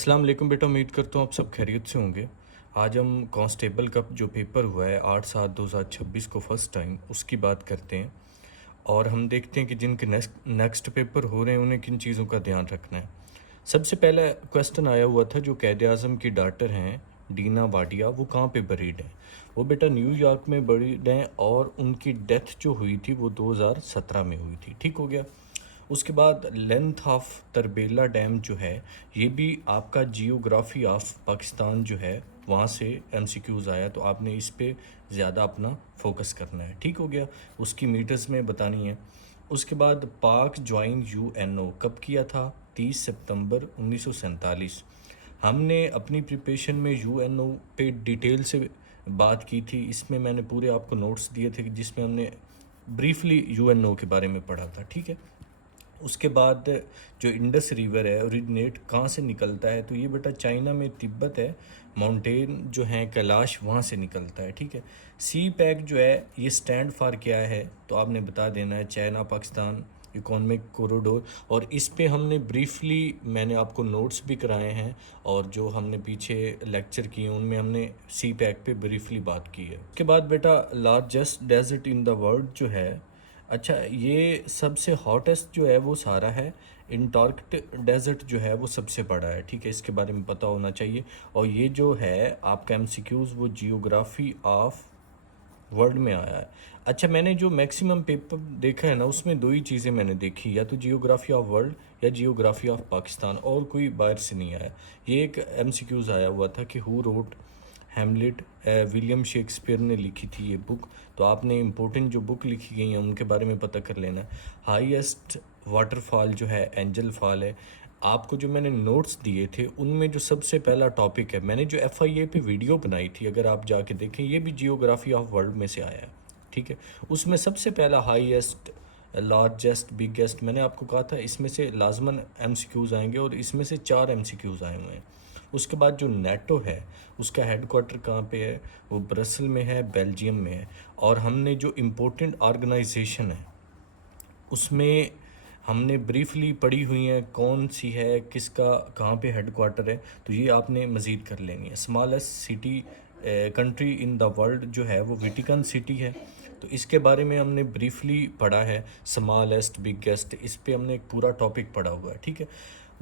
अस्सलाम वालेकुम बेटा, उम्मीद करता हूँ आप सब खैरियत से होंगे। आज हम कांस्टेबल का जो पेपर हुआ है 8/7/2026 को फ़र्स्ट टाइम उसकी बात करते हैं और हम देखते हैं कि जिनके नेक्स्ट नेक्स्ट पेपर हो रहे हैं उन्हें किन चीज़ों का ध्यान रखना है। सबसे पहला क्वेश्चन आया हुआ था जो कैद आज़म की डॉटर हैं डीना वाडिया, वो कहाँ पे बरीड हैं। वो बेटा न्यूयॉर्क में बरीड हैं और उनकी डेथ जो हुई थी वो 2017 में हुई थी। ठीक हो गया। उसके बाद लेंथ ऑफ तरबेला डैम जो है ये भी आपका जियोग्राफी ऑफ पाकिस्तान जो है वहाँ से एमसीक्यूज़ आया, तो आपने इस पे ज़्यादा अपना फोकस करना है। ठीक हो गया। उसकी मीटर्स में बतानी है। उसके बाद पाक ज्वाइन यूएनओ कब किया था? 30 सितंबर 1947। हमने अपनी प्रिपरेशन में यूएनओ पे डिटेल से बात की थी। इसमें मैंने पूरे आपको नोट्स दिए थे जिसमें हमने ब्रीफली यूएनओ के बारे में पढ़ा था। ठीक है। उसके बाद जो इंडस रिवर है ओरिजिनेट कहाँ से निकलता है, तो ये बेटा चाइना में तिब्बत है, माउंटेन जो है कैलाश वहाँ से निकलता है। ठीक है। सी पैक जो है ये स्टैंड फॉर क्या है, तो आपने बता देना है चाइना पाकिस्तान इकोनॉमिक कॉरिडोर। और इस पे हमने ब्रीफली मैंने आपको नोट्स भी कराए हैं और जो हमने पीछे लेक्चर किए उनमें हमने सी पैक पे ब्रीफली बात की है। उसके बाद बेटा largest desert in the world जो है, अच्छा ये सबसे हॉटेस्ट जो है वो सारा है। इंटार्क्टिक डेजर्ट जो है वो सबसे बड़ा है। ठीक है, इसके बारे में पता होना चाहिए। और ये जो है आपका एमसीक्यूज़ वो जियोग्राफी ऑफ वर्ल्ड में आया है। अच्छा, मैंने जो मैक्सिमम पेपर देखा है ना उसमें दो ही चीज़ें मैंने देखी, या तो जियोग्राफी ऑफ वर्ल्ड या जियोग्राफी ऑफ पाकिस्तान, और कोई बाहर से नहीं आया। ये एक एमसीक्यूज़ आया हुआ था कि who wrote Hamlet, William Shakespeare ने लिखी थी ये बुक। तो आपने इम्पोर्टेंट जो बुक लिखी गई हैं उनके बारे में पता कर लेना है। हाईएस्ट वाटरफॉल जो है एंजल फॉल है। आपको जो मैंने नोट्स दिए थे उनमें जो सबसे पहला टॉपिक है, मैंने जो एफआईए पे वीडियो बनाई थी अगर आप जाके देखें, ये भी जियोग्राफी ऑफ वर्ल्ड में से आया है। ठीक है। उसमें सबसे पहला हाईएस्ट, लार्जेस्ट, बिगेस्ट, मैंने आपको कहा था इसमें से लाजमन एमसीक्यूज़ आएंगे और इसमें से 4 एमसीक्यूज़ आए हुए हैं। उसके बाद जो नेटो है उसका हेडक्वार्टर कहाँ पे है, वो ब्रसल में है, बेल्जियम में है। और हमने जो इम्पोर्टेंट ऑर्गेनाइजेशन है उसमें हमने ब्रीफली पढ़ी हुई है कौन सी है, किसका कहाँ पे हेडक्वार्टर है, तो ये आपने मज़ीद कर लेनी है। Smallest city country in the world जो है वो वेटिकन सिटी है, तो इसके बारे में हमने ब्रीफली पढ़ा है। स्मॉलेस्ट, बिगेस्ट, इस पे हमने एक पूरा टॉपिक पढ़ा हुआ है। ठीक है।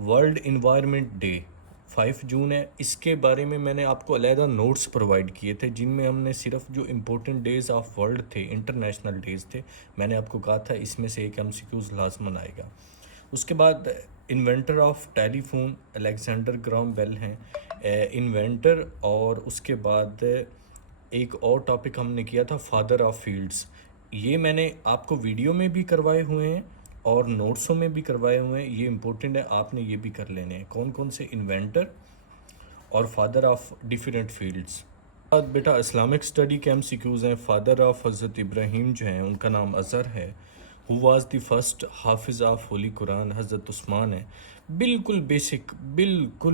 वर्ल्ड इन्वायरमेंट डे 5 जून है, इसके बारे में मैंने आपको अलहदा नोट्स प्रोवाइड किए थे जिनमें हमने सिर्फ जो इम्पोर्टेंट डेज़ ऑफ वर्ल्ड थे, इंटरनेशनल डेज़ थे, मैंने आपको कहा था इसमें से एक एमसीक्यूज़ लाजमन आएगा। उसके बाद inventor of telephone Alexander Graham Bell हैं इन्वेंटर। और उसके बाद एक और टॉपिक हमने किया था फादर ऑफ फील्ड्स, ये मैंने आपको वीडियो में भी करवाए हुए हैं और नोट्सों में भी करवाए हुए हैं। ये इंपॉर्टेंट है, आपने ये भी कर लेने हैं कौन कौन से इन्वेंटर और फादर ऑफ डिफरेंट फील्ड्स। बाद बेटा इस्लामिक स्टडी के एमसीक्यूज़ हैं। फादर ऑफ हज़रत इब्राहीम जो हैं उनका नाम अज़हर है। हु वाज द फर्स्ट हाफिज़ ऑफ होली कुरान, हज़रत उस्मान है। बिल्कुल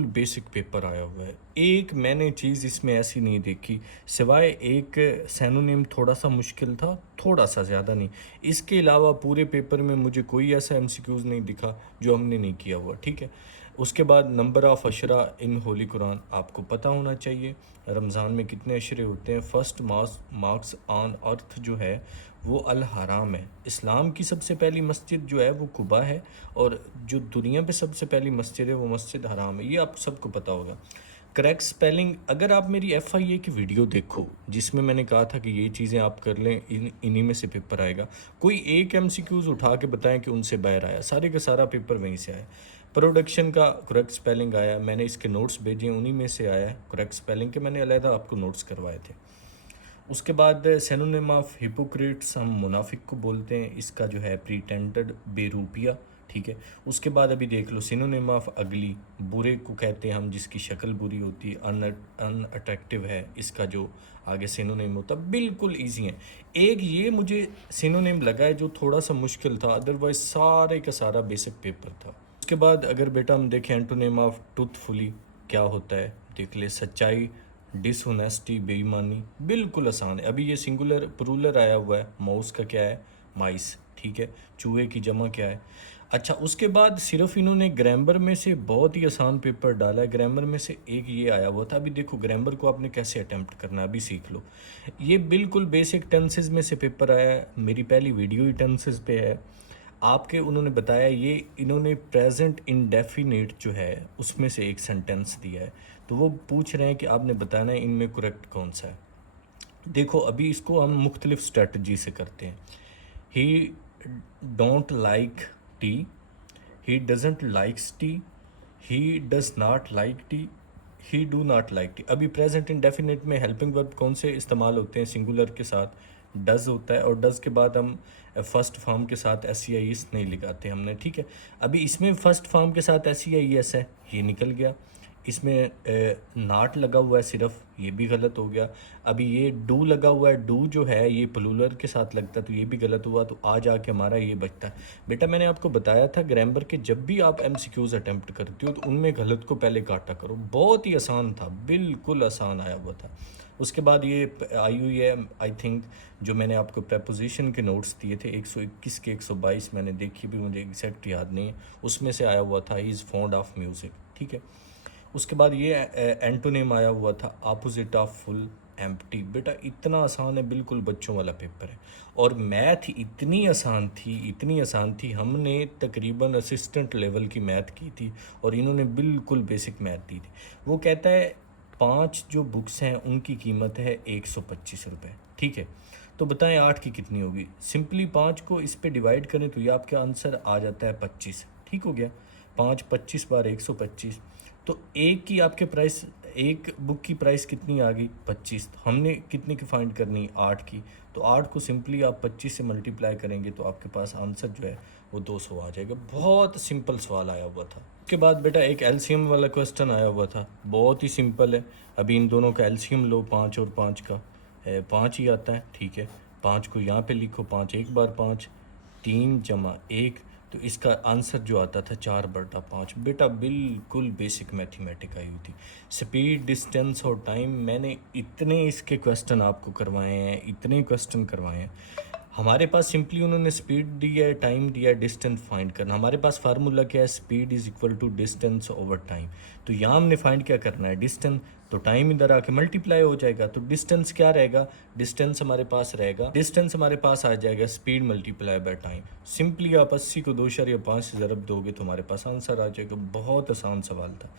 बेसिक पेपर आया हुआ है। एक मैंने चीज़ इसमें ऐसी नहीं देखी सिवाय एक सैनोनिम थोड़ा सा मुश्किल था, थोड़ा सा, ज़्यादा नहीं। इसके अलावा पूरे पेपर में मुझे कोई ऐसा एमसीक्यूज़ नहीं दिखा जो हमने नहीं किया हुआ। ठीक है। उसके बाद नंबर ऑफ़ अशरा इन होली कुरान आपको पता होना चाहिए। रमज़ान में कितने अशरे होते हैं। फर्स्ट मार्क्स ऑन अर्थ जो है वो अल हराम है। इस्लाम की सबसे पहली मस्जिद जो है वो कुबा है और जो दुनिया पे सबसे पहली मस्जिद है वो मस्जिद हराम है। ये आप सबको पता होगा। करेक्ट स्पेलिंग, अगर आप मेरी एफआईए की वीडियो देखो जिसमें मैंने कहा था कि ये चीज़ें आप कर लें, इन्हीं में से पेपर आएगा। कोई एक एमसीक्यूज़ उठा के बताएं कि उनसे बाहर आया, सारे का सारा पेपर वहीं से आया। प्रोडक्शन का करेक्ट स्पेलिंग आया, मैंने इसके नोट्स भेजे, उन्हीं में से आया है करेक्ट स्पेलिंग के, मैंने अलहदा आपको नोट्स करवाए थे। उसके बाद सिनोनिम ऑफ हिपोक्रेट्स हम मुनाफिक को बोलते हैं, इसका जो है प्रीटेंडेड, बेरूपिया। ठीक है। उसके बाद अभी देख लो सिनोनिम ऑफ अगली, बुरे को कहते हैं हम जिसकी शक्ल बुरी होती है, अनअट्रैक्टिव है, इसका जो आगे सिनोनिम होता है। बिल्कुल इजी है। एक ये मुझे सिनोनिम लगा है जो थोड़ा सा मुश्किल था, अदरवाइज सारे का सारा बेसिक पेपर था। उसके बाद अगर बेटा हम देखें एंटोनिम ऑफ ट्रूथफुली क्या होता है, देख ले, सच्चाई, डिसहोनेस्टी, बेईमानी, बिल्कुल आसान है। अभी ये सिंगुलर प्लूरल आया हुआ है, माउस का क्या है, माइस। ठीक है। चूहे की जमा क्या है। अच्छा, उसके बाद सिर्फ इन्होंने ग्रामर में से बहुत ही आसान पेपर डाला है। ग्रामर में से एक ये आया हुआ था। अभी देखो ग्रामर को आपने कैसे अटेम्प्ट करना है, अभी सीख लो। ये बिल्कुल बेसिक टेंसेस में से पेपर आया है। मेरी पहली वीडियो ही टेंसेस पे है। आपके उन्होंने बताया, ये इन्होंने प्रेजेंट इंडेफिनिट जो है उसमें से एक सेंटेंस दिया है, तो वो पूछ रहे हैं कि आपने बताना है इनमें करेक्ट कौन सा है। देखो अभी इसको हम मुख्तलिफ स्ट्रेटजी से करते हैं। ही don't like T, he doesn't likes T, he does not like T, he do not like T. अभी प्रेजेंट इंडेफिनिट में हेल्पिंग वर्ब कौन से इस्तेमाल होते हैं? सिंगुलर के साथ डज होता है, और डज के बाद हम फर्स्ट फॉर्म के साथ एस सी आई एस नहीं लगाते हमने, ठीक है। अभी इसमें फर्स्ट फॉर्म के साथ एस सी आई एस है, ये निकल गया। इसमें नाट लगा हुआ है सिर्फ, ये भी गलत हो गया। अभी ये डू लगा हुआ है, डू जो है ये प्लूरल के साथ लगता है, तो ये भी गलत हुआ। तो आ जाके हमारा ये बचता है। बेटा मैंने आपको बताया था ग्रामर के जब भी आप एमसीक्यूज अटेम्प्ट करते हो तो उनमें गलत को पहले काटा करो। बहुत ही आसान था, बिल्कुल आसान आया हुआ था। उसके बाद ये आई हुई है, आई थिंक जो मैंने आपको प्रेपोजिशन के नोट्स दिए थे 121 के 122, मैंने देखी भी, मुझे एग्जैक्ट याद नहीं है, उसमें से आया हुआ था इज़ फॉन्ड ऑफ म्यूज़िक, ठीक है। उसके बाद ये एंटोनिम आया हुआ था अपोजिट ऑफ फुल, एम्प्टी। बेटा इतना आसान है, बिल्कुल बच्चों वाला पेपर है। और मैथ इतनी आसान थी, इतनी आसान थी, हमने तकरीबन असिस्टेंट लेवल की मैथ की थी और इन्होंने बिल्कुल बेसिक मैथ दी थी। वो कहता है 5 जो बुक्स हैं उनकी कीमत है 125 रुपये, ठीक है। तो बताएं 8 की कितनी होगी? सिंपली 5 को इस पे डिवाइड करें तो ये आपका आंसर आ जाता है 25, ठीक हो गया। 5 25 बार 125, तो एक की आपके प्राइस, एक बुक की प्राइस कितनी आ गई? 25। तो हमने कितने की फाइंड करनी? 8 की। तो 8 को सिंपली आप 25 से मल्टीप्लाई करेंगे तो आपके पास आंसर जो है वो 200 आ जाएगा। बहुत सिंपल सवाल आया हुआ था। उसके बाद बेटा एक एलसीएम वाला क्वेश्चन आया हुआ था, बहुत ही सिंपल है। अभी इन दोनों का एलसीएम लो, 5 और 5 का 5 ही आता है, ठीक है। 5 को यहाँ पे लिखो, 5 एक बार 5, 3 जमा 1, तो इसका आंसर जो आता था 4/5। बेटा बिल्कुल बेसिक मैथमेटिक आई हुई थी। स्पीड, डिस्टेंस और टाइम, मैंने इतने इसके क्वेश्चन आपको करवाए हैं, इतने क्वेश्चन करवाए हैं। हमारे पास सिंपली उन्होंने स्पीड दी है, टाइम दिया है, डिस्टेंस फाइंड करना। हमारे पास फार्मूला क्या है? Speed is equal to distance over time. तो यहाँ हमने फाइंड क्या करना है? डिस्टेंस। तो टाइम इधर आके मल्टीप्लाई हो जाएगा, तो डिस्टेंस क्या रहेगा? डिस्टेंस हमारे पास रहेगा, डिस्टेंस हमारे पास आ जाएगा speed multiply by time. Simply आप 80 को 2.5 से ज़रब दोगे तो हमारे पास आंसर आ जाएगा। बहुत आसान सवाल था।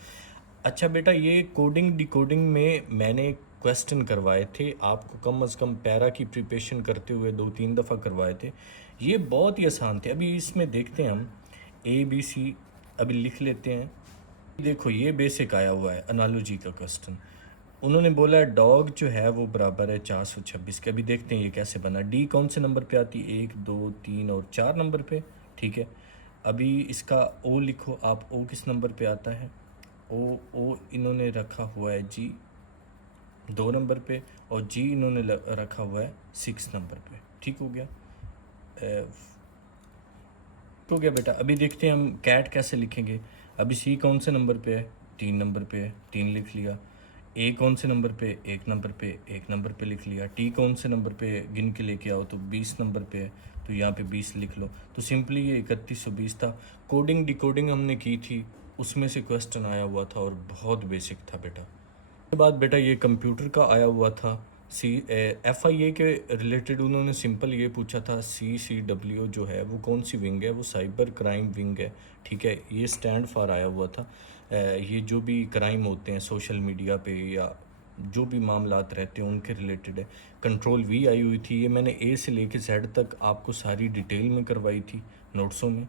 अच्छा बेटा, ये कोडिंग डिकोडिंग में मैंने क्वेश्चन करवाए थे आपको, कम से कम पैरा की प्रिपरेशन करते हुए 2-3 दफ़ा करवाए थे। ये बहुत ही आसान थे। अभी इसमें देखते हैं हम ABC, अभी लिख लेते हैं। देखो ये बेसिक आया हुआ है एनालॉजी का क्वेश्चन। उन्होंने बोला है डॉग जो है वो बराबर है 426 के। अभी देखते हैं ये कैसे बना। डी कौन से नंबर पे आती है? 1 2 3 और 4 नंबर पे, ठीक है। अभी इसका ओ लिखो आप, ओ किस नंबर पे आता है? ओ इन्होंने रखा हुआ है जी 2 नंबर पे, और जी इन्होंने रखा हुआ है 6 नंबर पे, ठीक हो गया। तो क्या बेटा, अभी देखते हैं हम कैट कैसे लिखेंगे। अभी सी कौन से नंबर पे है? 3 नंबर पे है, 3 लिख लिया। ए कौन से नंबर पे? 1 नंबर पे, 1 नंबर पे लिख लिया। टी कौन से नंबर पे गिन के लेके आओ? तो 20 नंबर पे है, तो यहाँ पे 20 लिख लो। तो सिंपली ये 3120 था। कोडिंग डिकोडिंग हमने की थी, उसमें से क्वेश्चन आया हुआ था और बहुत बेसिक था बेटा। उसके बाद बेटा ये कंप्यूटर का आया हुआ था। FIA के रिलेटेड उन्होंने सिंपल ये पूछा था, CCW जो है वो कौन सी विंग है? वो साइबर क्राइम विंग है, ठीक है। ये स्टैंड फॉर आया हुआ था। ये जो भी क्राइम होते हैं सोशल मीडिया पे या जो भी मामलात रहते हैं उनके रिलेटेड है। कंट्रोल V आई हुई थी। ये मैंने A से लेके Z तक आपको सारी डिटेल में करवाई थी नोट्सों में।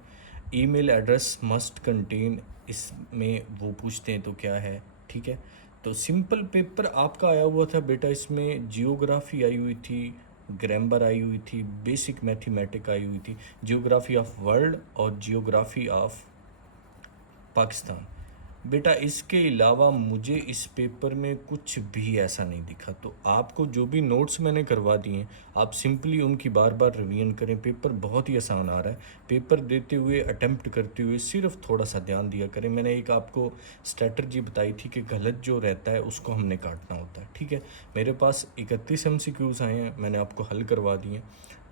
ईमेल एड्रेस मस्ट कंटेन, इसमें वो पूछते हैं तो क्या है, ठीक है। तो सिंपल पेपर आपका आया हुआ था बेटा। इसमें जियोग्राफी आई हुई थी, ग्रामर आई हुई थी, बेसिक मैथमेटिक आई हुई थी, जियोग्राफी ऑफ वर्ल्ड और जियोग्राफी ऑफ पाकिस्तान। बेटा इसके अलावा मुझे इस पेपर में कुछ भी ऐसा नहीं दिखा। तो आपको जो भी नोट्स मैंने करवा दिए आप सिंपली उनकी बार बार रिवीजन करें। पेपर बहुत ही आसान आ रहा है। पेपर देते हुए, अटेम्प्ट करते हुए सिर्फ थोड़ा सा ध्यान दिया करें। मैंने एक आपको स्ट्रेटजी बताई थी कि गलत जो रहता है उसको हमने काटना होता है, ठीक है। मेरे पास 31 MCQs आए हैं, मैंने आपको हल करवा दिए।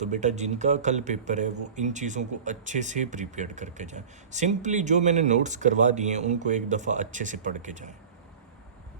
तो बेटा जिनका कल पेपर है वो इन चीज़ों को अच्छे से प्रिपेयर करके जाएं। सिंपली जो मैंने नोट्स करवा दिए हैं उनको एक दफ़ा अच्छे से पढ़ के जाएं।